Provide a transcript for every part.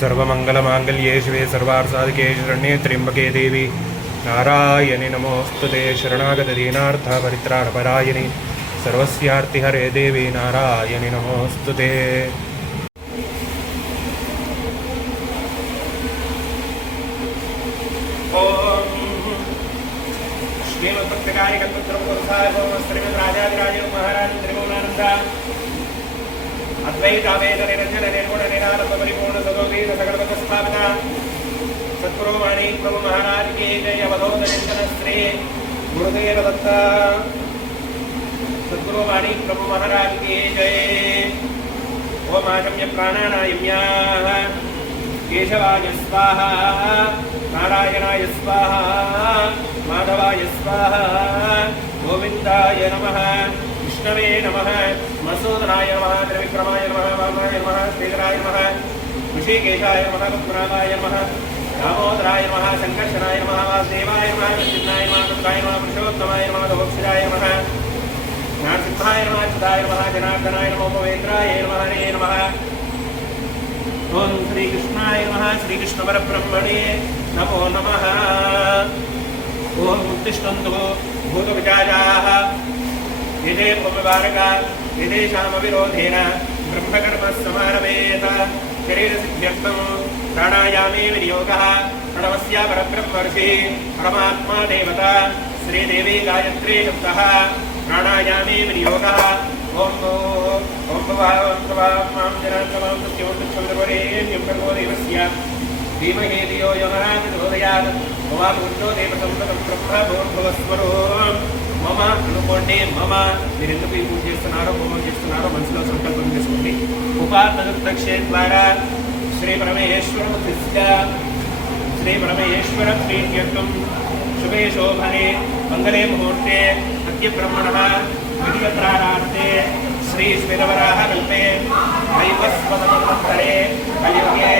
सर्वमंगलमांगल्ये शिवे सर्वार्थसाधिके शरण्ये त्र्यंबके देवी नारायणि नमोस्तुते। शरणागतदीनार्थपरित्राणपरायणि सर्वस्यार्तिहरे देवी नारायणि नमोस्तुते। श्रीमत्पत्रिकाय कल्पद्रवोत्थाय श्रीमद्राजाधिराज महाराज त्रिभुवनानंद अद्वैतावेद निरंजन निर्गुण निरालंब परिपूर्ण सदोपीत सकलवत स्थापिता सद्गुरु वाणी प्रभु महाराज की जय। अवधूत चिंतन श्री गुरुदेव दत्त सद्गुरु वाणी प्रभु महाराज की जय। ओम आचम्य प्राणानायम्याः केशवाय स्वाहा नारायणाय स्वाहा माधवाय स्वाहा गोविंदाय नमः विष्णवे नमः मसूदनाय नमः त्रिविक्रमाय नमः वामनाय नमः श्रीधराय नमः ऋषिकेशाय नमः पद्मनाभाय नमः दामोदराय नमः संकर्षणाय नमः वासुदेवाय नमः कृष्णाय नमः कृष्णाय नमः पुरुषोत्तमाय नमः दोक्षिराय नमः नारसिंहाय नमः अच्युताय नमः जनार्दनाय नमः पवित्राय नमः हरे नमः। ओम श्री कृष्णाय नमः श्रीकृष्ण परब्रह्मणे नमो नमः। ओम उत्तिष्ठन्तु भूतविजाजाः यदे भूमिभारका यदेषामविरोधेन ब्रह्मकर्म समारभेत शरीरसिद्ध्यर्थं प्राणायामे विनियोगः। प्रणवस्य परब्रह्मर्षिः परमात्मा देवता श्रीदेवी गायत्री शब्दः प्राणायामे विनियोगः। ओम ओम भवां जनार्दनां सत्योर्दक्षवरेण्यं भर्गो देवस्य धीमहि धियो यो नः प्रचोदयात् ममानुष्ठो देवसंततं ब्रह्म भूर्भुवस्वरो మమ అనుకోండి మమ మీరు ఎందుకు ఈ పూజ చేస్తున్నారో హోమం చేస్తున్నారో మనసులో సంకల్పం చేసుకోండి. ఉపాత్తక్షే ద్వారా శ్రీ పరమేశ్వర ప్రీత్యర్థం శుభే శోభనే మంగళే ముహూర్తే అద్యబ్రహ్మణः విధిప్రారార్థే శ్రీ శ్రీరవరాహ కల్పే వైవస్వతమన్వంతరే కలియుగే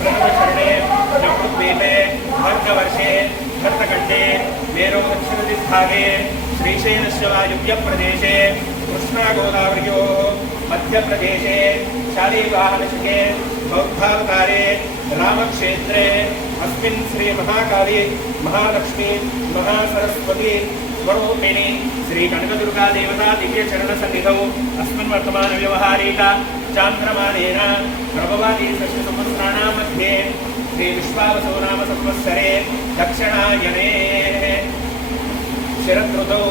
ప్రథమచరణే జంబుద్వీపే భర్గవర్షే भरतखंडे मेरो दक्षिणदिग्भागे श्रीशैलस्य वायुव्य प्रदेशे कृष्णा गोदावर्योः मध्यप्रदेशे शालीवाहनशके बौद्धावतारे रामक्षेत्रे अस्मिन् श्री महाकाली महालक्ष्मी महासरस्वती स्वरूपिणी श्री कनकदुर्गा देवता दिव्यचरणसन्निधौ अस्मिन् वर्तमानव्यवहारिका चान्द्रमानेन प्रभवादी षष्ठसंवत्सराणां मध्ये श्री विश्वावसो नाम संवत्सरे दक्षिणायने शरदृतौ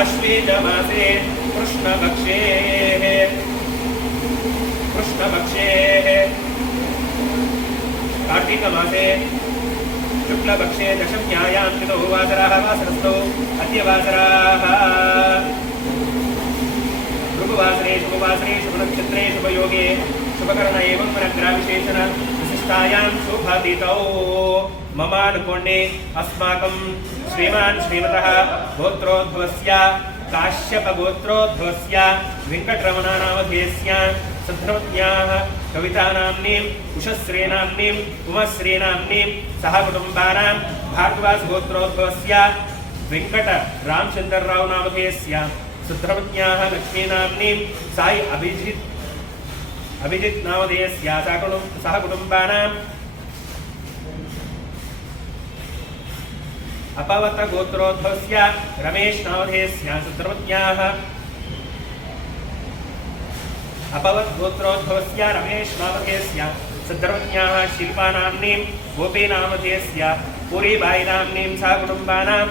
आश्वेजमासे कृष्णपक्षे कार्तिकमासे शुक्लपक्षे दशम्यायां तिथौ वासराः वासरस्थौ अद्य वासराः भृगुवासरे शुभवासरे शुभनक्षत्रे शुभयोगे शुभकर्ण एवं मनग्राविशेषण विशिष्टायां शुभतिथौ मम अनुकोण्डे अस्माकं श्रीमान् श्रीमतः गोत्रोद्भवस्य काश्यपगोत्रोद्भवस्य वेङ्कटरमणनामधेयस्य सद्धर्मज्ञाः कवितानाम्नीं उषश्रीनाम्नीं उमश्रीनाम्नीं सह कुटुम्बानां भार्गवासगोत्रोद्भवस्य वेङ्कटरामचन्द्रराव नामधेयस्य सद्धर्मज्ञाः लक्ष्मीनाम्नीं साई अभिजित् नामधेयस्य सह कुटुम्बानां अपवत गोत्रोद्भवस्य रमेश नामधेयस्य सद्धर्मज्ञाः अपवत गोत्रोद्भवस्य रमेश नामधेयस्य सद्धर्मज्ञाः शिल्पा नाम्नीं गोपी नामधेयस्य पूरीबाई नाम्नीं सह कुटुम्बानां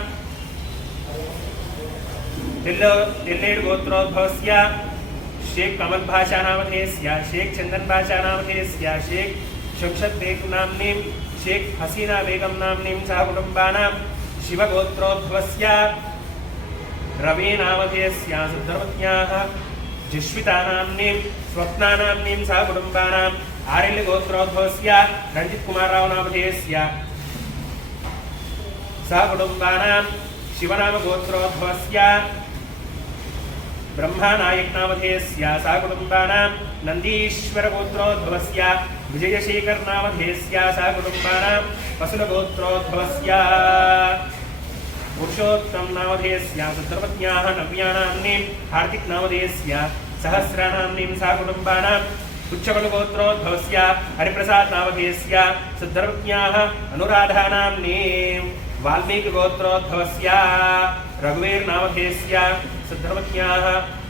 दिल्लेड गोत्रोद्भवस्य शेख कमल भाषा नामधेयस्य शेख चंदन भाषा नामधेयस्य शेख शमशद बेगम नाम्नीं शेख हसीना बेगम नाम्नीं सह कुटुम्बानां शिवगोत्रोद्भवस्य रवि नामधेयस्य सद्धर्मज्ञाः जिष्विता नाम्नीं स्वप्ना नाम्नीं सह कुटुम्बानां आर्यल्य गोत्रोद्भवस्य रंजित कुमार राव नामधेयस्य सह कुटुम्बानां शिवनाम गोत्रोद्भवस्य ब्रह्मानायक नामधेयस्य सह कुटुम्बानां नंदीश्वर गोत्रोद्भवस्य विजयशेखर नामधेयस्य सह कुटुम्बानां वसुल गोत्रोद्भवस्य पुरुषोत्तम नामधेयस्य सद्धर्मज्ञाः नव्या नाम्नीं हार्दिक नामधेयस्य सहस्रा नाम्नीं सह कुटुम्बानां उच्चबलगोत्रोद्भवस्य हरिप्रसाद नामधेयस्य सिद्धर्मज्ञाः अनुराधा नाम्नी वाल्मीकिगोत्रोद्भवस्य रघुवीर नामधेयस्य सिद्धर्मज्ञाः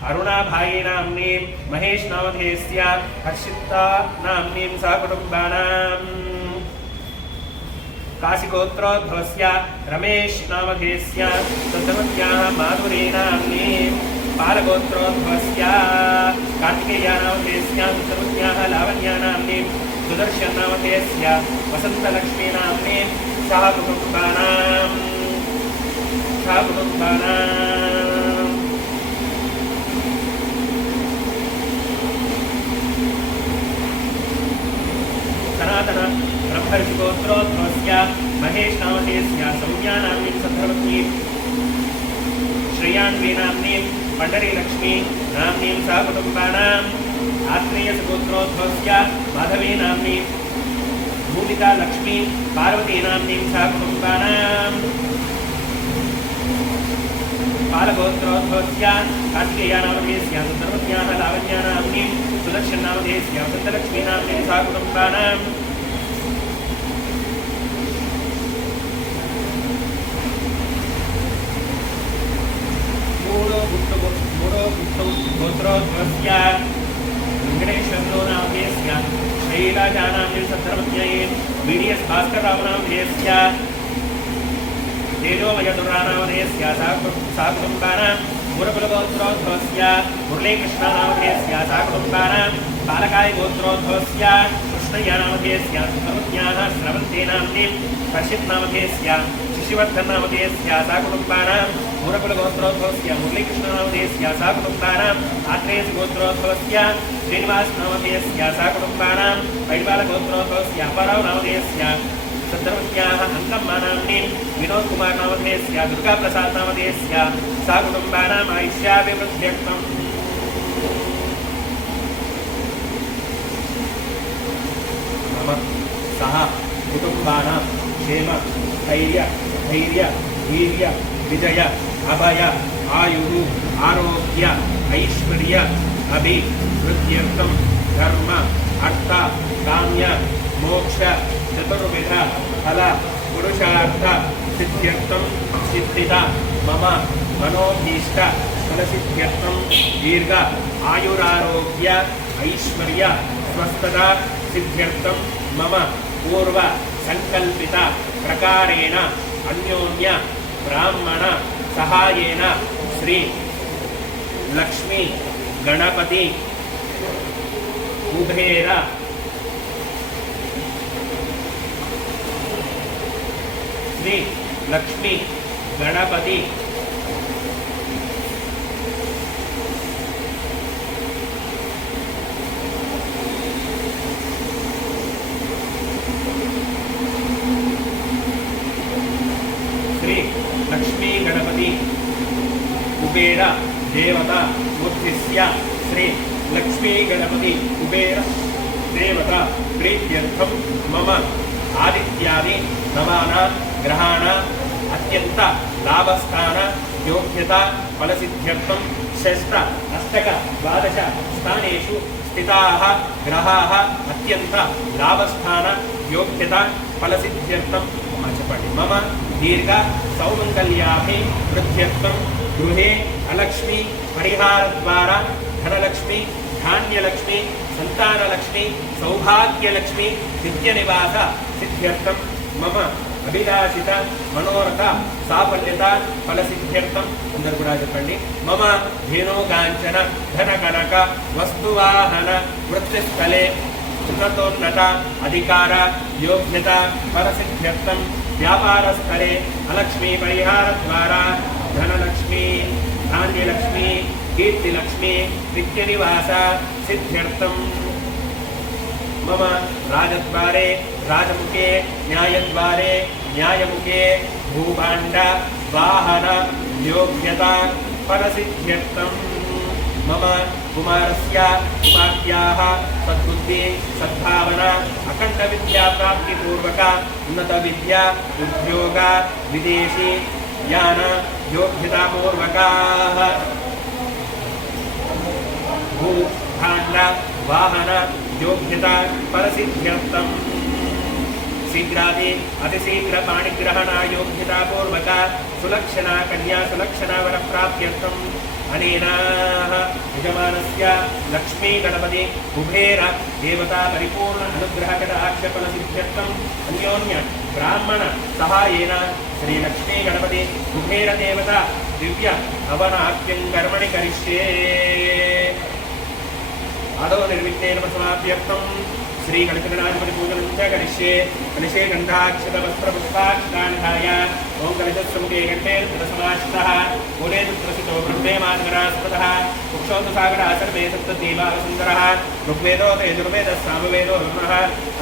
अरुणाभाई नाम्नी महेश नामधेयस्य हर्षिता नाम्नीं सहकुटुम्बानाम् काशीगोत्रोद्भवस्य रमेश नामधेयस्य सिद्धर्मज्ञाः माधुरी नाम्नी पालगोत्रोद्भवस्य कार्तिकेया नामधेयस्य सिद्धर्मज्ञाः लावण्या नाम्नी सुदर्शन नामधेयस्य वसन्तलक्ष्मी नाम्नी सहकुटुम्बानाम् सनातन ब्रह्मर्षिगोत्रोद्भवस्य महेश नामधेयस्य सौम्या नाम्नीं सद्धर्मज्ञी श्रेयान्वी नाम्नीं पंडरीलक्ष्मी नाम्नीं सहकुटुम्बानाम् आत्रेयसगोत्रोद्भवस्य माधवी नाम्नीं भूमिका लक्ष्मी पार्वती नाम्नीं सहकुटुम्बानाम् बालगोत्रोद्भवस्य कार्तिकेया नामधेयस्य सुन्दरवत्याः लावण्या नाम्नीं सुदर्शन नामधेयस्य वसन्तलक्ष्मी नाम्नीं सहकुटुम्बानाम् गोत्रोद्भवस्य वेङ्कटेश्वरो नामधेयस्य शैलजा नाम्नीं सद्धर्मज्ञै BDS भास्करराव नामधेयस्य तेजोमयदुर्गा नामधेयस्य सहकुटुम्बानां मुरकुलगोत्रोद्भवस्य मुरलीकृष्ण नामधेयस्य सहकुटुम्बानां बालकाय गोत्रोद्भवस्य कृष्णय्या नामधेयस्य सुन्दरवत्याः स्रवन्ती नाम्नीं हर्षित नामधेयस्य शिशिवर्धन नामधेयस्य सहकुटुम्बानां मुरकुलगोत्रोद्भवस्य मुरलीकृष्ण नामधेयस्य सहकुटुम्बानाम् आत्रेयसगोत्रोद्भवस्य श्रीनिवास नामधेयस्य सहकुटुम्बानां पैलबालगोत्रोद्भवस्य अप्पाराव नामधेयस्य सद्धर्मज्ञाः अंकम्मा नाम्नीं विनोद कुमार नामधेयस्य दुर्गा प्रसाद नामधेयस्य सहकुटुम्बानाम् आयुष्याभिवृद्ध्यर्थम् मम सह कुटुम्बानां क्षेम स्थैर्य धैर्य वीर्य विजय अभय आयु आरोग्य ऐश्वर्य अभिवृद्ध्यर्थं धर्म अर्थ काम्य मोक्ष चतुर्विध फल पुरुषार्थ सिद्ध्यर्थं सिद्धिता मम मनोभीष्ट फलसिद्ध्यर्थं दीर्घ आयुरारोग्य ऐश्वर्य स्वस्थता सिद्ध्यर्थं मम पूर्व संकल्पित प्रकारेण अन्योन्य ब्राह्मण सहायेन श्री लक्ष्मी गणपति कुबेर श्री लक्ष्मी गणपति श्री लक्ष्मी गणपति कुबेर देवता मूर्तिस्य श्री लक्ष्मी गणपति कुबेर देवता प्रीत्यर्थं मम आदित्यादि नवानां ग्रहाणां अत्यंत लाभस्थान योग्यता फलसिद्ध्यर्थं षष्ठ अष्टक द्वादश स्थानेषु स्थिताः ग्रहाः अत्यंत लाभस्थान योग्यता फलसिद्ध्यर्थं मम दीर्घ सौमङ्गल्याभिवृद्ध्यर्थं गृहे अलक्ष्मी परिहारद्वारा धनलक्ष्मी धान्यलक्ष्मी संतानलक्ष्मी सौभाग्यलक्ष्मी नित्यनिवास सिद्ध्यर्थं मम अभिलाषित मनोरथ साफल्यता फलसिद्ध्यर्थं अंदर కూడా చెప్పండి मम धेनुकाञ्चन धनकनक वस्तुवाहन वृत्तिस्थले सुखतोन्नत अधिकार योग्यता फलसिद्ध्यर्थं व्यापारस्थले अलक्ष्मी परिहारद्वारा धनलक्ष्मी धान्यलक्ष्मी कीर्तिलक्ष्मी नित्यनिवास सिद्ध्यर्थं मम राजद्वारे राजमुखे न्यायद्वारे न्यायमुखे भूभाण्ड वाहन योग्यता फलसिद्ध्यर्थं मम कुमारस्य कुमार्याः सद्बुद्धि सद्भावना अखंड विद्या प्राप्ति पूर्वक उन्नत विद्या उद्योग विदेशी ज्ञान योग्यता पूर्वकाः भूभाण्ड वाहन योग्यता परसिद्ध्यर्थम शीघ्रादि अतिशीघ्र पाणिग्रहण योग्यता पूर्वक सुलक्षणा कन्या सुलक्षणा वर प्राप्त्यर्थम अनेन यजमानस्य लक्ष्मी गणपति कुबेर देवता परिपूर्ण अनुग्रह कटाक्ष फल सिद्ध्यर्थम अन्योन्य ब्राह्मण सहायेन श्री लक्ष्मी गणपति कुबेर देवता दिव्य अवनाक्यं कर्मणि करिष्ये आदौ निर्विघ्नेन समाप्यर्थम श्री गणपति पूजनं च करिष्ये कलशे गंधाक्षत वस्त्र पुष्पाक्षतानिधाय ओं कलशस्समुखे घटे रुद्रसमाश्रितः मूले रुद्रसितो ब्रह्मे मानगरास्पदः कुक्षोऽन्तु सागरः सर्वे सप्तदेवावसुन्दरः ऋग्वेदो यजुर्वेदः सामवेदो रुद्रः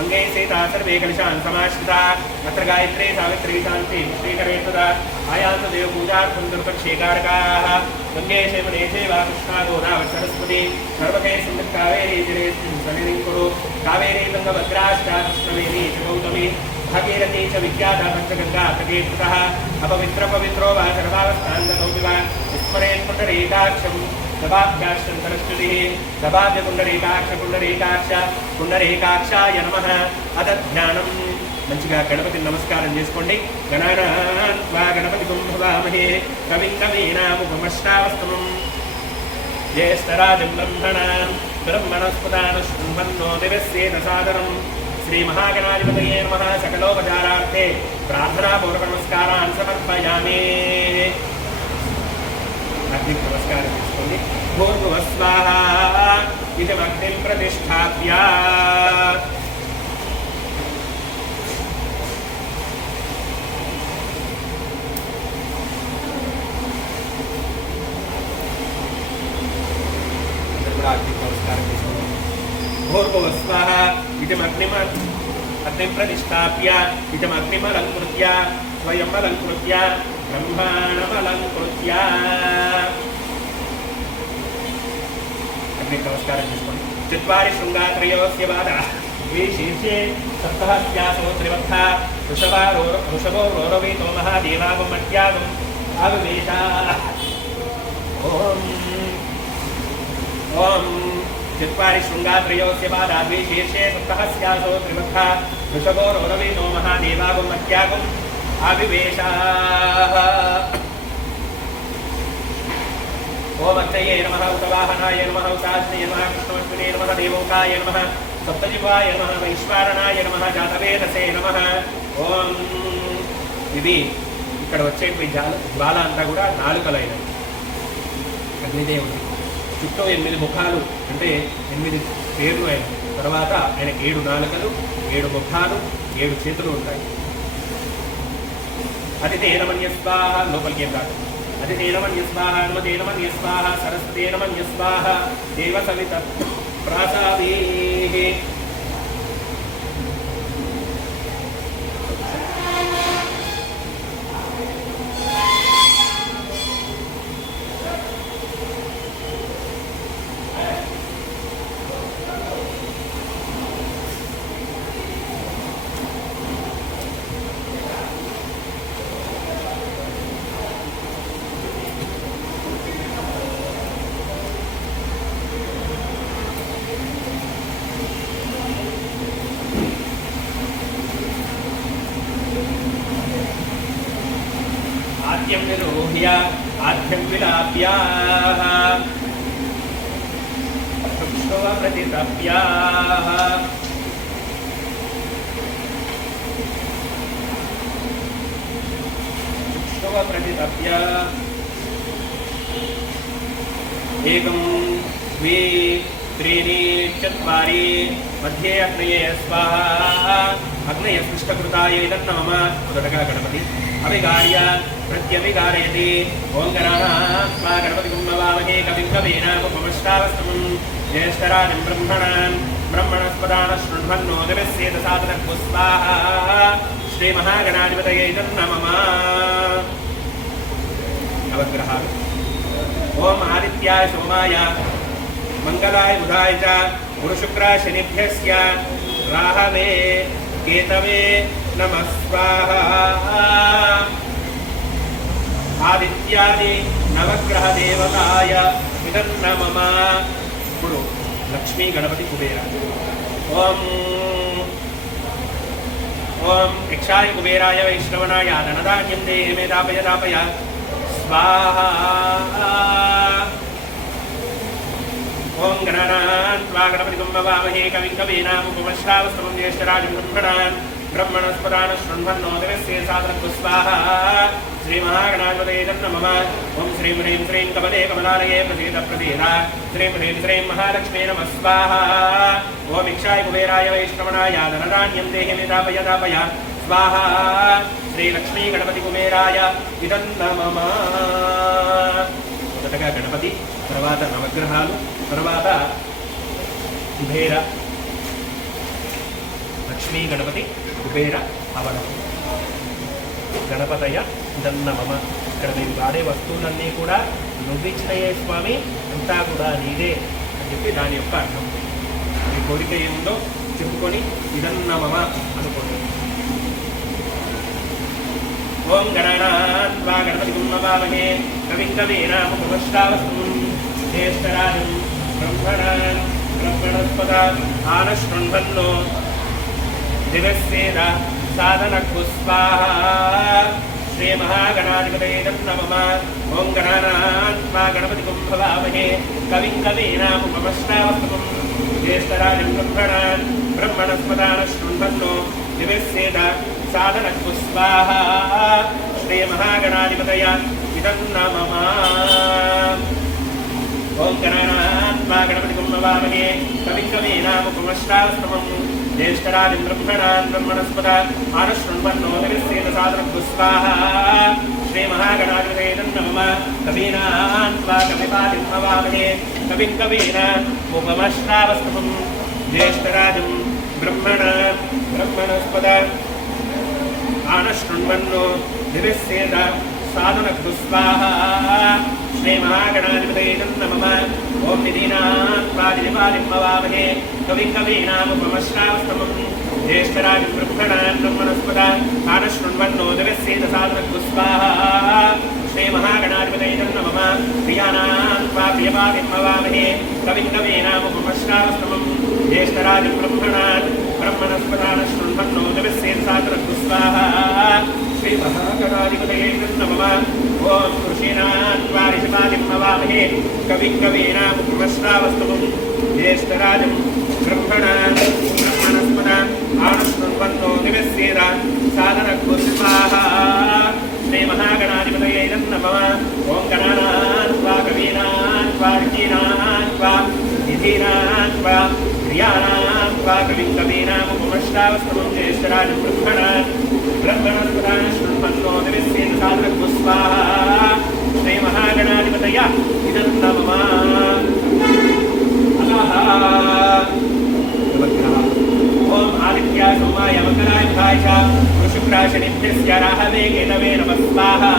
अङ्गे सीता सर्वे कलशान् समाश्रिताः अत्र गायत्री सावित्री शान्ति श्रीकरे तदा आयान्तु देवपूजार्थं दुर्गक्षेकारकाः गङ्गे शैवने चैव कृष्णा गोदावरी सरस्वती सर्वके सिन्धुकावेरी जलेऽस्मिन् सन्निधिं कुरु कावेरी तुङ्गभद्राश्च कृष्णवेणी च गौतमी भागीरथी च विख्याता पञ्चगङ्गा तटे कृतः अपवित्र पवित्रो वा सर्वावस्थान्ततोऽपि वा स्मरेत् पुण्डरीकाक्षं सभाभ्याश्चन्तरस्तुतिः सभाभ्य पुण्डरीकाक्षाय नमः अतध्यानं మంచిగా గణపతిని నమస్కారం చేసుకోండి. గణానాన్వా గణపతిం భవామహే కవిం కవీనాముపమశ్రావస్తమం జ్యేష్ఠరాజం బ్రహ్మణస్పదాన శృణ్వన్నో దివస్యేన సాదరం శ్రీ మహాగణాధిపతయే నమః. సకలోపచారార్థే ప్రార్థనాపూర్వక నమస్కారాన్ని సమర్పయామి. అగ్నికి నమస్కారం చేసుకోండి. భూర్భువస్వాహా ఇదమగ్నిం ప్రతిష్ఠాప్య नमस्कार भूर्भुवस्वाहा अग्निं प्रतिष्ठाप्य इदमग्निमलङ्कृत्य स्वयम् अलङ्कृत्य ब्रह्माणमलङ्कृत्य अग्निं नमस्कारं చేసుకోండి. चत्वारि शृङ्गात्रयोस्य बाधः शीर्षे सप्तहस्यासो त्रिवत्था वृषभो रोरवीतो महादेवागं मध्यागम् आविवेश. ओम चत्वारि शृङ्गात्रयोस्य पादाद्वे शीर्षे सप्तहस्यासो त्रिवत्था वृषभो रोरवीतो महादेवागं मध्यागम् आविवेश. ओम अग्नये नमः उतवाहनाय नमः उतास्मये नमः कृष्णवत्सने नमः देवोकाय नमः सप्तजिह्वाय नमः वैश्वानराय नमः जातवेदसे नमः. ओम ఇది ఇక్కడ వచ్చే జ్వాల అంతా కూడా నాలుకలైనది అగ్నిదేవుడు. చుట్టూ 8 ముఖాలు అంటే 8 పేర్లు ఆయన. తర్వాత ఆయన 7 నాలుకలు 7 ముఖాలు 7 చేతులు ఉంటాయి. అతిథేనమన్య స్వాహ లోపలికి ఏం కాదు. అతిథేనమన్య స్వాహ హనుమతేనమన్య స్వాహ సరస్వతేనమన్య స్వాహ దేవ సవిత ప్రాసాదే. आद्यं निरोह्य आद्यं विलाप्य चक्षुः प्रतितप्य एकं द्वे त्रीणि चत्वारि मध्ये अग्नये स्वाहा अग्नय सृष्टकृताय नमः. మొదటగా గణపతి अभिगार्य प्रत्यभिगारयति. ओं गणानात्मा गणपतिं नमामहे कविं कवीनामुपमश्रावस्तमं ज्येष्ठराजं ब्रह्मणस्पदान शृण्वन्नो दिवस्येत सादरं स्वाहा. श्रीमहागणाधिपतये नमः. नवग्रहाः. ओं आदित्याय सोमाय मंगलाय बुधाय च गुरुशुक्राय शनिभ्यस्य राहवे केतवे नमः स्वाहा. आदित्यादि नवग्रह देवताय इदं नमः. ఇప్పుడు लक्ष्मी गणपति कुबेर ओम ओम यक्षाय कुबेराय वैश्रवणाय धनधान्यं देहि मे दापय दापय स्वाहा ओम गणानां त्वा गणपतिं भवामहे कविं कवीनामुपमश्रावस्तमं ज्येष्ठराजं ब्रह्मणान् ब्रह्मणस्पदान् शृण्वन्नो देवस्य सादरं स्वाहा श्रीमहागणाधिपतये नमः ओम श्रीं ह्रीं श्रीं कमले कमलालये प्रसीद प्रसीद श्रीं ह्रीं श्रीं महालक्ष्मी नमः स्वाहा ओम इक्षाय कुबेराय वैष्णवणाय धनधान्यं देहि मे दापय दापय स्वाहा श्रीलक्ष्मी गणपति कुबेराय इदं नमः మొదటగా గణపతి తర్వాత నవగ్రహాలు తర్వాత కుబేర లక్ష్మీ గణపతి కుబేర హవనం గణపతయ ఇదన్నమమ ఇక్కడ మీరు వాడే వస్తువులన్నీ కూడా నువ్విచ్చినయే స్వామి అంతా కూడా నీదే అని చెప్పి దాని యొక్క అర్థం మీ కోరిక ఏముందో చెప్పుకొని ఇదన్నమమ అనుకోండి ओम गणानां त्वा गणपतिं भवामहे कविं कवीनामुपमश्रावस्तमं ज्येष्ठराजं ब्रह्मणान् ब्रह्मणस्पदा आनशृण्वन्नो दिवस्येद साधनक्तु स्वाहा श्रीमहागणाधिपतये नमः ओम गणानां त्वा गणपतिं भवामहे कविं कवीनामुपमश्रावस्तमं ज्येष्ठराजं ब्रह्मणान् ब्रह्मणस्पदा आनशृण्वन्नो दिवस्येद साधनक्तु स्वाहा श्रीमहागणाधिपतय इदं नमः ओम गणानां त्वा गणपतिं भवामहे कविं कवीनामुपमश्रावस्तमं ज्येष्ठराजं ब्रह्मणान् ब्रह्मणस्पदा आनशृण्वन्नो दिवस्येद साधनक्तु स्वाहा श्रीमहागणाधिपतये नमः कवीनां त्वा कविपातिं भवामहे कविं कवीनामुपमश्रावस्तमं ज्येष्ठराजं ब्रह्मणान् ब्रह्मणस्पदा आनशृण्वन्नो दिवस्येद साधनक्तु स्वाहा श्रीमहागणाधिपतये नमः ओम निधीनां त्वा निधिपातिं भवामहे कविं कवीनामुपमश्रावस्तमं ज्येष्ठराजं ब्रह्मणान् ब्रह्मणस्पदा आनशृण्वन्नो दिवस्येद साधनक्तु स्वाहा श्रीमहागणाधिपतये नमः प्रियाणां त्वा प्रियपातिं भवामहे कविं कवीनामुपमश्रावस्तमं ज्येष्ठराजं ब्रह्मणान् ब्रह्मणस्पदा आनशृण्वन्नो दिवस्येद साधनक्तु स्वाहा श्रीमहागणाधिपतये नमः ओम ऋषीणां त्वा ऋषिपातिं भवामहे कविं कवीनामुपमश्रावस्तमं ज्येष्ठराजं ब्रह्मणान् ब्रह्मणस्पदा आनशृण्वन्नो दिवस्येद साधनक्तु स्वाहा श्रीमहागणाधिपतये नमः ओम गणानां त्वा कवीनां त्वा ऋषीणां त्वा निधीनां त्वा प्रियाणां त्वा कविं कवीनामुपमश्रावस्तमं ज्येष्ठराजं ब्रह्मणान् ब्रह्मणस्पदा आनशृण्वन्नो दिवस्येद साधनक्तु स्वाहा श्रीमहागणाधिपतय इदं नमः ओम आदित्याय सोमाय मंगलाय बुधाय च शुक्राशनिभ्यस्य राहवे केतवे नमः स्वाहा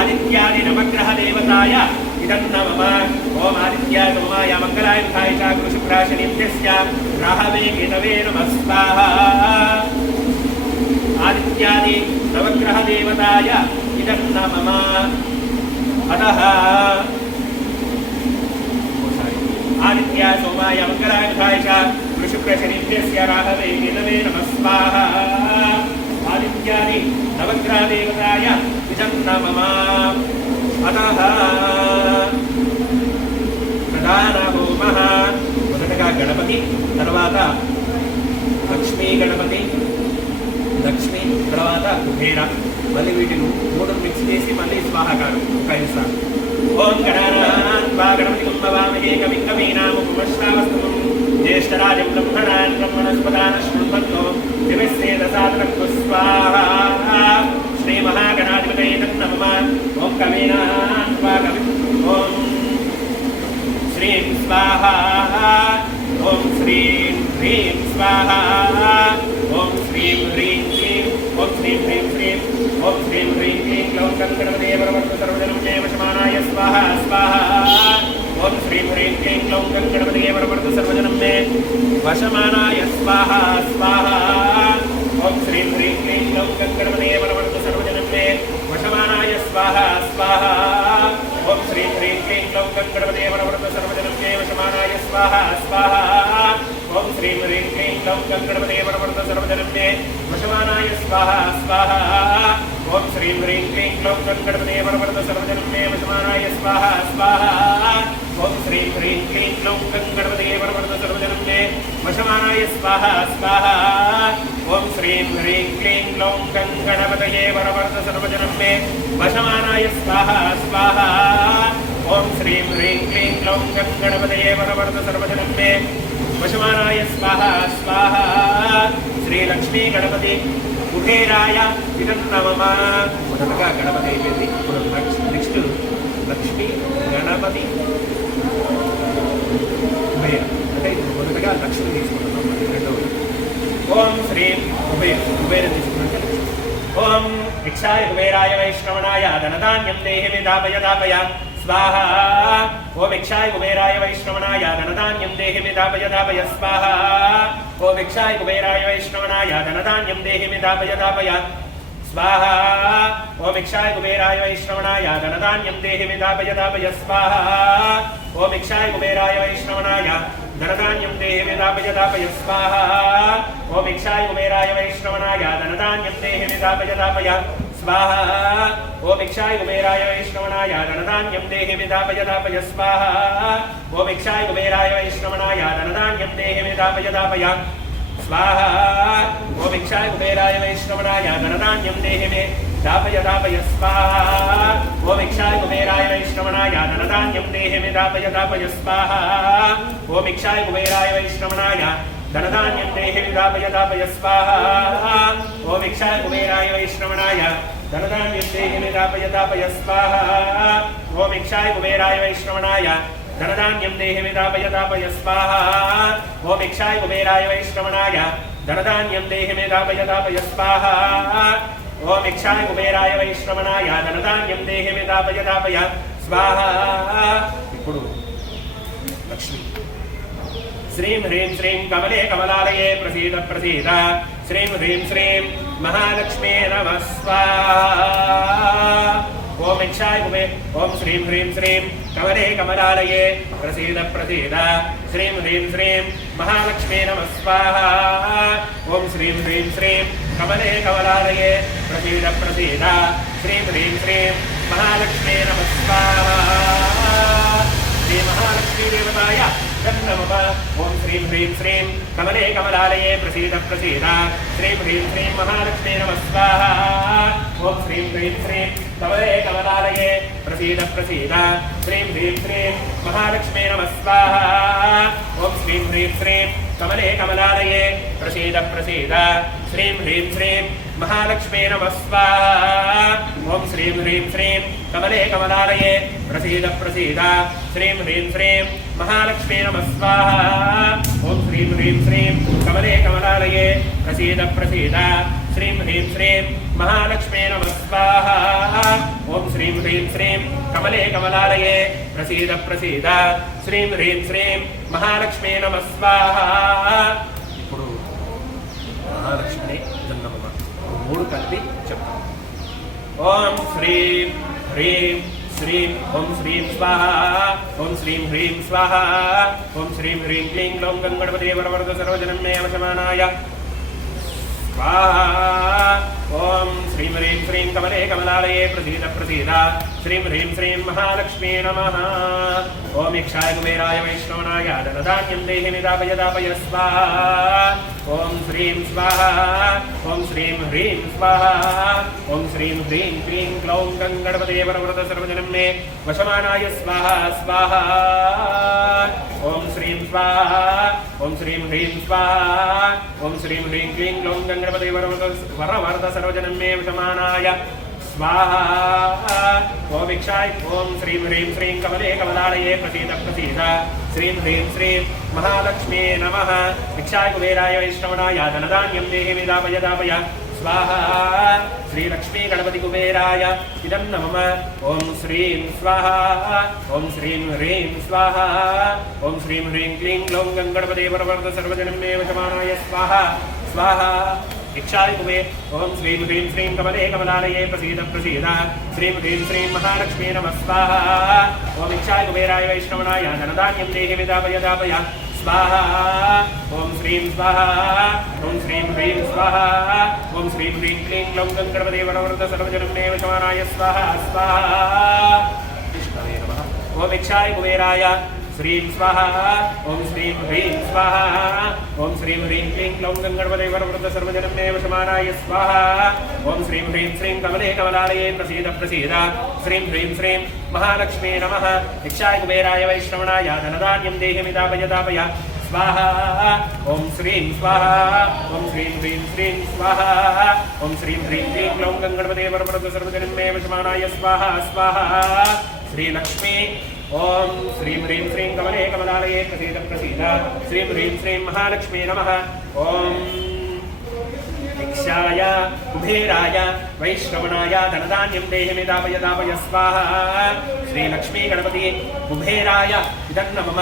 आदित्यादि नवग्रह देवताय इदं नमः ओम आदित्याय सोमाय मंगलाय बुधाय च शुक्राशनिभ्यस्य राहवे केतवे नमः स्वाहा आदित्यादि नवग्रह देवताय इदं नमः अतः आदित्याय सोमाय मंगलाय बुधाय च शुक्रशनिभ्यस्य राहवे केतवे नमः स्वाहा आदित्यादि नवग्रह देवताय इदं नमः अतः प्रधान होमः మొదటగా గణపతి తర్వాత లక్ష్మీ గణపతి లక్ష్మి తర్వాత కుబేర మళ్ళీ వీటిని మూడు మిక్స్ చేసి మళ్ళీ స్వాహాకారం ఒక 5 సార్లు ఓం గణానాం త్వా గణపతిం భవామహే కవిం కవీనాముపమశ్రావస్తమం ज्येष्ठराजं ब्रह्मणान् ब्रह्मणस्पदा आनशृण्वन्नो दिवस्येद साधनक्तु स्वाहा श्रीमहागणाधिपतये नमः ओम कवीनां त्वा कविं ओम श्रीं स्वाहा ओम श्रीं ह्रीं स्वाहा ओम श्रीं ह्रीं क्लीं ओम श्रीं ह्रीं श्रीं ओम श्रीं ह्रीं क्लीं क्लौं गणपतये परमस्तु सर्वजनं मे वशमानाय स्वाहा स्वाहा ओम श्रीं ह्रीं क्लीं क्लौं गणपतये परमस्तु सर्वजनं मे वशमानाय स्वाहा स्वाहा ओम श्रीं ह्रीं क्लीं क्लौं गणपतये परमस्तु सर्वजनं मे वशमानाय स्वाहा स्वाहा ओम श्रीं ह्रीं क्लीं क्लौं गणपतये परमस्तु सर्वजनं मे वशमानाय स्वाहा वशमानाय स्वाहा स्वाहा ओम श्रीं ह्रीं क्लीं ग्लौं गणपतये वरवरद सर्वजनं मे वशमानाय स्वाहा स्वाहा ओम श्रीं ह्रीं क्लीं ग्लौं गणपतये वरवरद सर्वजनं मे वशमानाय स्वाहा स्वाहा ओम श्रीं ह्रीं क्लीं ग्लौं गणपतये वरवरद सर्वजनं मे वशमानाय स्वाहा स्वाहा ओम श्रीं ह्रीं क्लीं ग्लौं गणपतये वरवरद सर्वजनं मे वशमानाय स्वाहा स्वाहा श्री लक्ष्मी गणपति कुबेराय इदं नमः మొదటగా గణపతి అయిపోయింది ఇప్పుడు నెక్స్ట్ లక్ష్మీ గణపతి కుబేర అంటే మొదటగా లక్ష్మి తీసుకుంటున్నాం రెండవది ఓం శ్రీం కుబేర తీసుకున్నట్టు ఓం భిక్షాయ కుబేరాయ వైష్ణవనాయ ధనధాన్యం దేహి విదాపయ దాపయ स्वाहा ओम भिक्षाय कुबेराय वैष्णवनाय धनधान्यं देहि विदापय दापय स्वाहा ओम भिक्षाय कुबेराय वैष्णवनाय धनधान्यं देहि विदापय दापय स्वाहा ओम भिक्षाय कुबेराय वैष्णवनाय धनधान्यं देहि विदापय दापय स्वाहा ओम भिक्षाय कुबेराय वैष्णवनाय धनधान्यं देहि विदापय दापय स्वाहा ओम भिक्षाय कुबेराय वैष्णवनाय धनधान्यं देहि विदापय दापय स्वाहा ओम भिक्षाय कुबेराय वैष्णवनाय धनधान्यं देहि विदापय दापय स्वाहा ओम भिक्षाय कुबेराय वैष्णवनाय धनधान्यं देहि विदापय दापय स्वाहा ओम भिक्षाय कुबेराय वैष्णवनाय धनधान्यं देहि विदापय दापय स्वाहा ओम भिक्षाय कुबेराय वैष्णवनाय धनधान्यं देहि विदापय दापय स्वाहा ओम भिक्षाय कुबेराय वैष्णवनाय धनधान्यं देहि विदापय दापय स्वाहा ओम भिक्षाय कुबेराय वैष्णवनाय धनधान्यं देहि विदापय दापय स्वाहा ओम भिक्षाय कुबेराय वैष्णवनाय धनधान्यं देहि विदापय दापय स्वाहा ओम भिक्षाय कुबेराय वैष्णवनाय धनधान्यं देहि विदापय दापय स्वाहा ओम भिक्षाय कुबेराय वैष्णवनाय धनधान्यं देहि विदापय दापय स्वाहा ఇప్పుడు లక్ష్మి श्रीं ह्रीं श्रीं कमले कमलालये प्रसीद प्रसीद श्रीं ह्रीं श्रीं महालक्ष्मी नमः स्वाहा ओम भिक्षाय कुबेर ओम श्रीं ह्रीं श्रीं कमले कमलालये प्रसीद प्रसीद श्रीं ह्रीं श्रीं महालक्ष्मी नमः स्वाहा ओम श्रीं ह्रीं श्रीं कमले कमलालये प्रसीद प्रसीद श्रीं ह्रीं श्रीं महालक्ष्मी नमः स्वाहा श्री महालक्ष्मी देवताय नमः ओम श्रीं ह्रीं श्रीं कमले कमलालये प्रसीद प्रसीद श्रीं ह्रीं श्रीं महालक्ष्मी नमः स्वाहा ओम श्रीं ह्रीं श्रीं कमले कमलालये प्रसीद प्रसीद श्रीं ह्रीं श्रीं महालक्ष्मी नमः स्वाहा ओम श्रीं ह्रीं श्रीं कमले कमलालये प्रसीद प्रसीद श्रीं ह्रीं श्रीं महालक्ष्मी नमः स्वाहा ओम श्रीं ह्रीं श्रीं कमले कमलालये प्रसीद प्रसीद श्रीं ह्रीं श्रीं महालक्ष्मी नमः स्वाहा ओम श्रीं ह्रीं श्रीं कमले कमलालये प्रसीद प्रसीद श्रीं ह्रीं श्रीं महालक्ष्मी नमः स्वाहा ओम श्रीं ह्रीं श्रीं कमले कमलालये प्रसीद प्रसीद श्रीं ह्रीं श्रीं महालक्ष्मी नमः स्वाहा ఇప్పుడు మహాలక్ష్మి జన్మమ మూడు కలిపి చెప్తాం ఓం శ్రీం హ్రీం श्रीं ओम श्रीं स्वाहा ओम श्रीं ह्रीं स्वाहा ओम श्रीं ह्रीं क्लीं ग्लौं गणपतये वरवरद सर्वजनं मे वशमानाय स्वाहा ओम श्रीं ह्रीं श्रीं कमले कमलालये प्रसीद प्रसीद श्रीं ह्रीं श्रीं महालक्ष्मी नमः ओम भिक्षाय कुबेराय वैष्णवनाय धनधान्यं देहि विदापय दापय स्वाहा ओम श्रीं स्वाहा ओम श्रीं ह्रीं स्वाहा ओम श्रीं ह्रीं क्लीं ग्लौं गणपतये वरवरद सर्वजनं मे वशमानाय स्वाहा स्वाहा ओम श्रीं स्वाहा ओम श्रीं ह्रीं स्वाहा ओम श्रीं ह्रीं क्लीं ग्लौं गणपतये वरवरद सर्वजनं मे वशमानाय स्वाहा ओम भिक्षाय ओम श्रीं ह्रीं श्रीं कमले कमलालये प्रसीद प्रसीद श्रीं ह्रीं श्रीं महालक्ष्मी नमः भिक्षाय कुबेराय वैष्णवनाय धनधान्यं देहि विदापय दापय स्वाहा श्री लक्ष्मी गणपति कुबेराय इदं नमः ओम श्रीं स्वाहा ओम श्रीं ह्रीं स्वाहा ओम श्रीं ह्रीं क्लीं ग्लौं गणपतये वरवरद सर्वजनं मे वशमानाय स्वाहा स्वाहा भिक्षाय कुबेर ओम श्रीं ह्रीं श्रीं कमले कमलालये प्रसीद प्रसीद श्रीं ह्रीं श्रीं महालक्ष्मी नमः स्वाहा ओम भिक्षाय कुबेराय वैष्णवनाय धनधान्यं देहि विदापय दापय स्वाहा ओम श्रीं स्वाहा ओम श्रीं ह्रीं स्वाहा ओम श्रीं ह्रीं क्लीं ग्लौं गणपते वरवरद सर्वजनमे वशमानाय स्वाहा स्वाहा विष्णवे नमः ओम इक्षाय कुबेराय श्रीं स्वाहा ओम श्रीं ह्रीं स्वाहा ओम श्रीं ह्रीं क्लीं ग्लौं गणपते वरवरद सर्वजनमे वशमानाय स्वाहा ओम श्रीं ह्रीं श्रीं कमले कमलालये प्रसीद प्रसीद श्रीं ह्रीं श्रीं महालक्ष्मी नमः इक्षाय कुबेराय वैश्रवणाय धनधान्यं देहिमिदापय दापय स्वाहा ओम श्रीं स्वाहा ओम श्रीं ह्रीं श्रीं स्वाहा ओम श्रीं ह्रीं क्लीं ग्लौं गणपते वरवरद सर्वजनमे वशमानाय स्वाहा स्वाहा श्री लक्ष्मी ओम श्रीं ह्रीं श्रीं कमले कमलालये प्रसीद प्रसीद श्रीं ह्रीं श्रीं महालक्ष्मी नमः ओम इक्षाय कुबेराय वैश्रवणाय धनधान्यं देहिमिदापय दापय स्वाहा श्री लक्ष्मी गणपति कुबेराय इदं नमः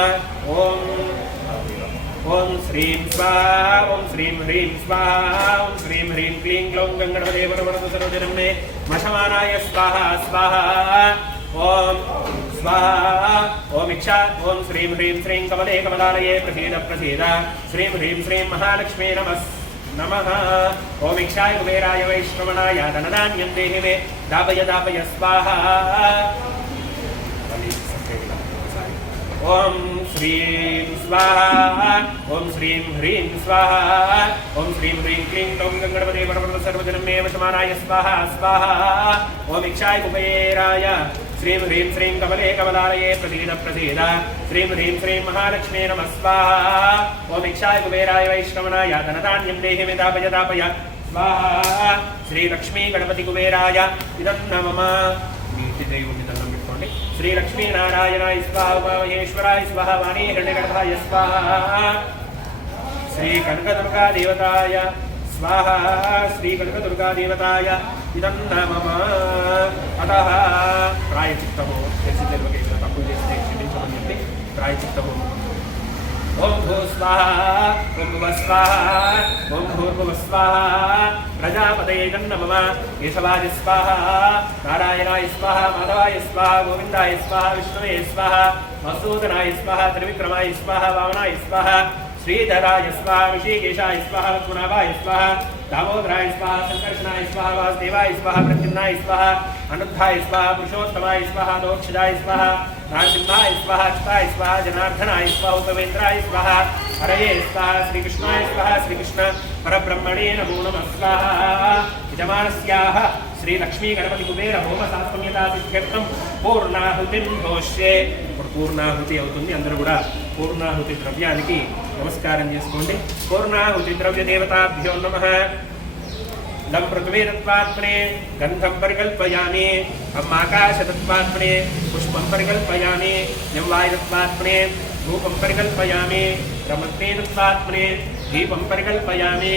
ओम श्रीं स्वाहा ओम श्रीं ह्रीं स्वाहा ओम श्रीं ह्रीं क्लीं ग्लौं गणपते वरवरद सर्वजनमे वशमानाय स्वाहा स्वाहा ओम स्वाहा ओम इक्षा ओम श्रीं ह्रीं श्रीं कमले कमलालये प्रसीद प्रसीद श्रीं ह्रीं श्रीं महालक्ष्मी नमः ओम इक्षाय कुबेराय वैश्रवणाय धनधान्यं देहि मे दापय दापय स्वाहा ओम श्रीं स्वाहा ओम श्रीं ह्रीं स्वाहा ओम श्रीं ह्रीं क्लीं ग्लौं गणपते वरवरद सर्वजनमे वशमानाय स्वाहा स्वाहा ओम इक्षाय कुबेराय श्रीं ह्रीं श्रीं कमले कमलालये प्रसीद प्रसीद श्रीं ह्रीं श्रीं महालक्ष्मी नमः स्वाहा ओम इक्षाय कुबेराय वैश्रवणाय धनधान्यं देहि मे दापय दापय स्वाहा श्री लक्ष्मी गणपति कुबेराय इदं नमः नीति दैवं దండం పెట్టుకోండి श्री लक्ष्मी नारायणाय स्वाहा महेश्वराय स्वाहा वाणी हिरण्यगर्भाय स्वाहा श्री कनकदुर्गा देवताय स्वाहा श्री कनकदुर्गा देवताय इदं नमः अतः प्रायचित्तमो తెలిసి తప్పులు చేస్తే క్షమించమని చెప్పి ప్రాయచిత్తమో ओम भू स्वाहा ओम भुव स्वाहा ओम भूर्भुव स्वाहा प्रजापतये नमः केशवाय स्वाहा नारायणाय स्वाहा माधवाय स्वाहा गोविंदाय स्वाहा विष्णवे स्वाहा मधुसूदनाय स्वाहा त्रिविक्रमाय स्वाहा वामनाय स्वाहा श्रीधराय स्वाहा ऋषिकेशाय स्वाहा लक्ष्मणाभाय स्वाहा दामोदराय स्वाहा संकर्षणाय स्वाहा वासुदेवाय स्वाहा प्रद्युम्नाय स्वाहा अनुद्धाय स्वाहा पुरुषोत्तमाय स्वाहा दोक्षजाय स्वाहा नारसिंहाय स्वाहा अच्युताय स्वाहा जनार्दनाय स्वाहा उपवेन्द्राय स्वाहा हरये स्वाहा श्रीकृष्णाय स्वाहा श्रीकृष्ण परब्रह्मणे नमो नमः स्वाहा यजमानस्याः श्री लक्ष्मी गणपति कुबेर होम सात्म्यता सिद्ध्यर्थं పూర్ణాహుతిం భోష్యే. ఇప్పుడు పూర్ణాహుతి అవుతుంది. అందరూ కూడా పూర్ణాహుతి ద్రవ్యానికి నమస్కారం చేసుకోండి. పూర్ణాహుతి ద్రవ్య దేవతాభ్యో నమః. లం పృథ్వీతత్వాత్మనే గంధం పరికల్పయామి, అం ఆకాశతత్వాత్మనే పుష్పం పరికల్పయామి, యం వాయుతత్వాత్మనే రూపం పరికల్పయామి, బ్రహ్మత్వేతత్వాత్మనే దీపం పరికల్పయామి,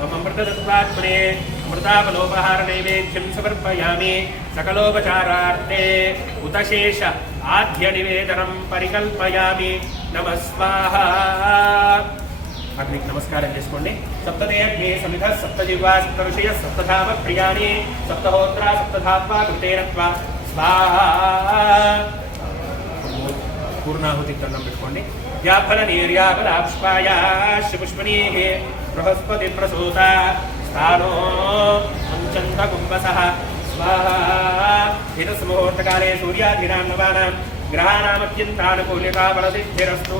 మమ అమృతతత్వాత్మనే అమృతావలోపహార నైవేద్యం సమర్పయామి. సకలోపచారార్థే ఉతశేష ఆద్య నివేదనం పరికల్పయామి. నమః స్వాహా. అగ్నికి నమస్కారం చేసుకోండి. సప్తదేహగ్నే సమిధ సప్తజిహ్వా సప్తఋషయ సప్తధామ ప్రియాణి సప్తహోత్ర సప్తధాత్వా కృతేనత్వా స్వాహా. పూర్ణాహుతి దండం పెట్టుకోండి. యాఫల నీర్యాఫలాపుష్పాయ పుష్పనీ బృహస్పతి ప్రసూత స్థానో పంచంత కుంభసః స్వాహా. ఏతస్ ముహూర్తకాలే సూర్యాధీనాం నవానాం గ్రహాణామత్యంతానుకూల్యతా ఫలసిద్ధిరస్తు.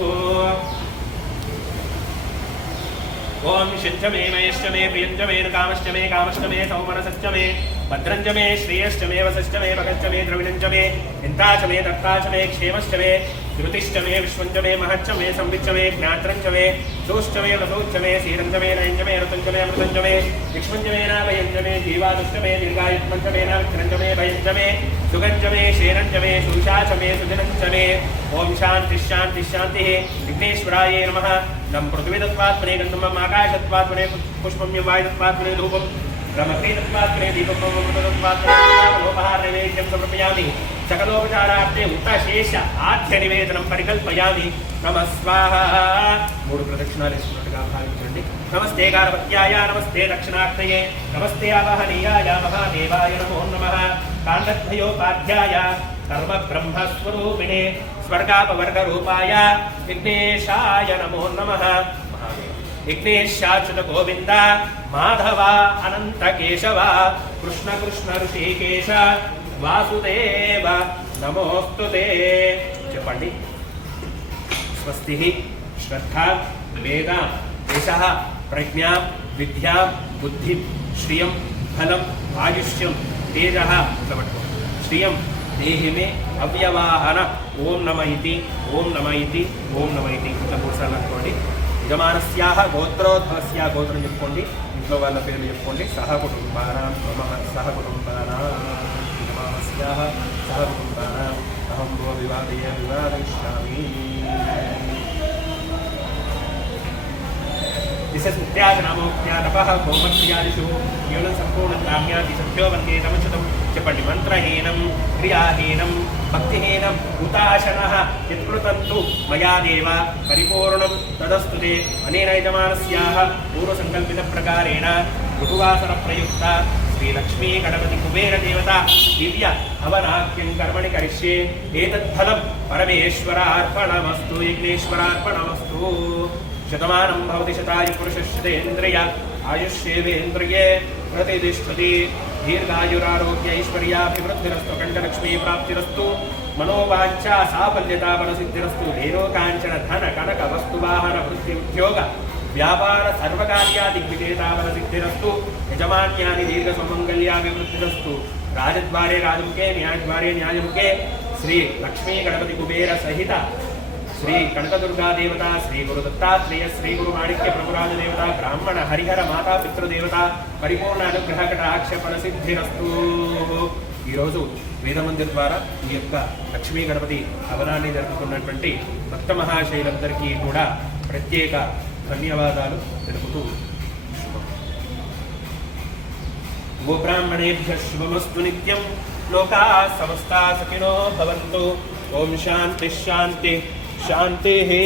ఓం శంచ మే మయశ్చ మే ప్రియంచ మే కామశ్చ మే కామశ్చ మే సౌమనసశ్చ మే భద్రంచ మే శ్రేయశ్చ మే వసశ్చ మే భగశ్చ మే ద్రవిణంచ మే ఇంతాచ మే దత్తాచ మే క్షేమశ్చ మే ధృతిశ్చ మే విశ్వంచ మే మహచ్చ మే సంవిచ్చ మే జ్ఞాత్రంచ మే దోశ్చ మే వసోచ్చ మే శీరంచ మే నయంచ మే రతంచ మే అమృతంచ మే దిక్ష్మంచ మే నాభయంచ మే జీవాదుశ్చ మే దీర్ఘాయుష్మంచ మే నావిక్రంచ మే భయంచ మే సుగంచ మే శేనంచ మే శూషాచ మే సుజనంచ మే. ఓం శాంతి శాంతి శాంతి. విఘ్నేశ్వరాయ నమః. నం పృథ్వీతత్వాత్మనే గంధం ఆకాశతత్వాత్మనే పుష్పం వాయుతత్వాత్మనే ధూపం బ్రహ్మత్వేతత్వాత్మనే దీపం లోపహార నైవేద్యం సమర్పయామి. సకలోపచారార్థే ఉత్తశేష ఆద్య నివేదనం పరికల్పయామి. నమః స్వాహా. 3 ప్రదక్షిణాలు వేసుకున్నట్టుగా భావించండి. నమస్తే గార్వత్యాయ నమస్తే దక్షిణాగ్నయే నమస్తే అవహనీయాయ మహాదేవాయ నమో నమః. కాండద్వయోపాధ్యాయ కర్మ బ్రహ్మస్వరూపిణే स्वर्गापवर्गरूपाय विघ्नेशाय नमो नमः। विघ्नेशाच्युत गोविंद माधव अनंत केशव कृष्ण कृष्ण ऋषिकेश वासुदेव नमोस्तुते। చెప్పండి స్వస్తి श्रद्धा वेद यशः प्रज्ञा विद्या बुद्धि श्रियं फलम आयुष्यम तेजः श्रियं देहि में अव्यवाहन ओम नमः इति ओम नमः इति ओम नमः इति इట్లా మూడుసార్లు అనుకోండి। యజమానస్యాః గోత్రోద్భవస్య గోత్రం చెప్పుకోండి, ఇంట్లో వాళ్ళ పేర్లు చెప్పుకోండి। సహ కుటుంబానాం మమ సహ కుటుంబానాం యజమానస్యాః సహ కుటుంబానాం అహం భో వివాదయిష్యామి। దిశస్మృత్యాగనామోక్త్యాతపః గోమక్రియాదిషు కేవలం సంపూర్ణతామ్యాది సత్యో వందే తమచుతం। చెప్పండి మంత్రహీనం క్రియాహీనం భక్తిహీనం ఉతాశనః యత్కృతంతు మయా దేవ పరిపూర్ణం తదస్తుతే। అనేన యజమానస్యాః పూర్వసంకల్పిత ప్రకారేణ ఋతువాసర ప్రయుక్త శ్రీలక్ష్మీ గణపతి కుబేర దేవత దివ్య హవనాఖ్యం కర్మణి కరిష్యే। ఏతత్ఫలం పరమేశ్వరార్పణమస్తు విఘ్నేశ్వరార్పణమస్తు। శతమానం భవతి శతాయు పురుషశ్చేంద్రియ ఆయుష్యేంద్రియే ప్రతిష్టతి। దీర్ఘాయురారోగ్య ఐశ్వర్యాభివృద్ధిరస్తు కంఠలక్ష్మీ ప్రాప్తిరస్తు మనోవాంఛా సాఫల్యతా బలసిద్ధిరస్తు। ధేనోకాంచన ధన కనక వస్తువాహన వృత్తి ఉద్యోగ వ్యాపార సర్వకార్యాదిగ్విజేతా బలసిద్ధిరస్తు। యజమాన్యాని దీర్ఘ సుమంగళ్యాభివృద్ధిరస్తు। రాజద్వారే రాజముఖే న్యాయద్వారే న్యాయముఖే శ్రీ లక్ష్మీ గణపతి కుబేర సహిత श्री कनकदुर्गा देवता श्री गुरु दत्तात्रेय श्री गुरु माणिक्य प्रभुराज देवता ब्राह्मण हरिहर माता पितृदेवता परिपूर्ण अनुग्रह कटाक्ष फलसिद्धिरस्तु। ఈ రోజు వేద మందిర్ ద్వారా ఈ యొక్క లక్ష్మీ గణపతి హవనాన్ని జరుపుకున్నటువంటి భక్త మహాశైలందరికీ కూడా ప్రత్యేక ధన్యవాదాలు తెలుపుతూ గోబ్రాహ్మణేభ్యః శుభమస్తు నిత్యం లోకా సమస్తా సుఖినో భవంతు। ఓం శాంతి శాంతి शांति है।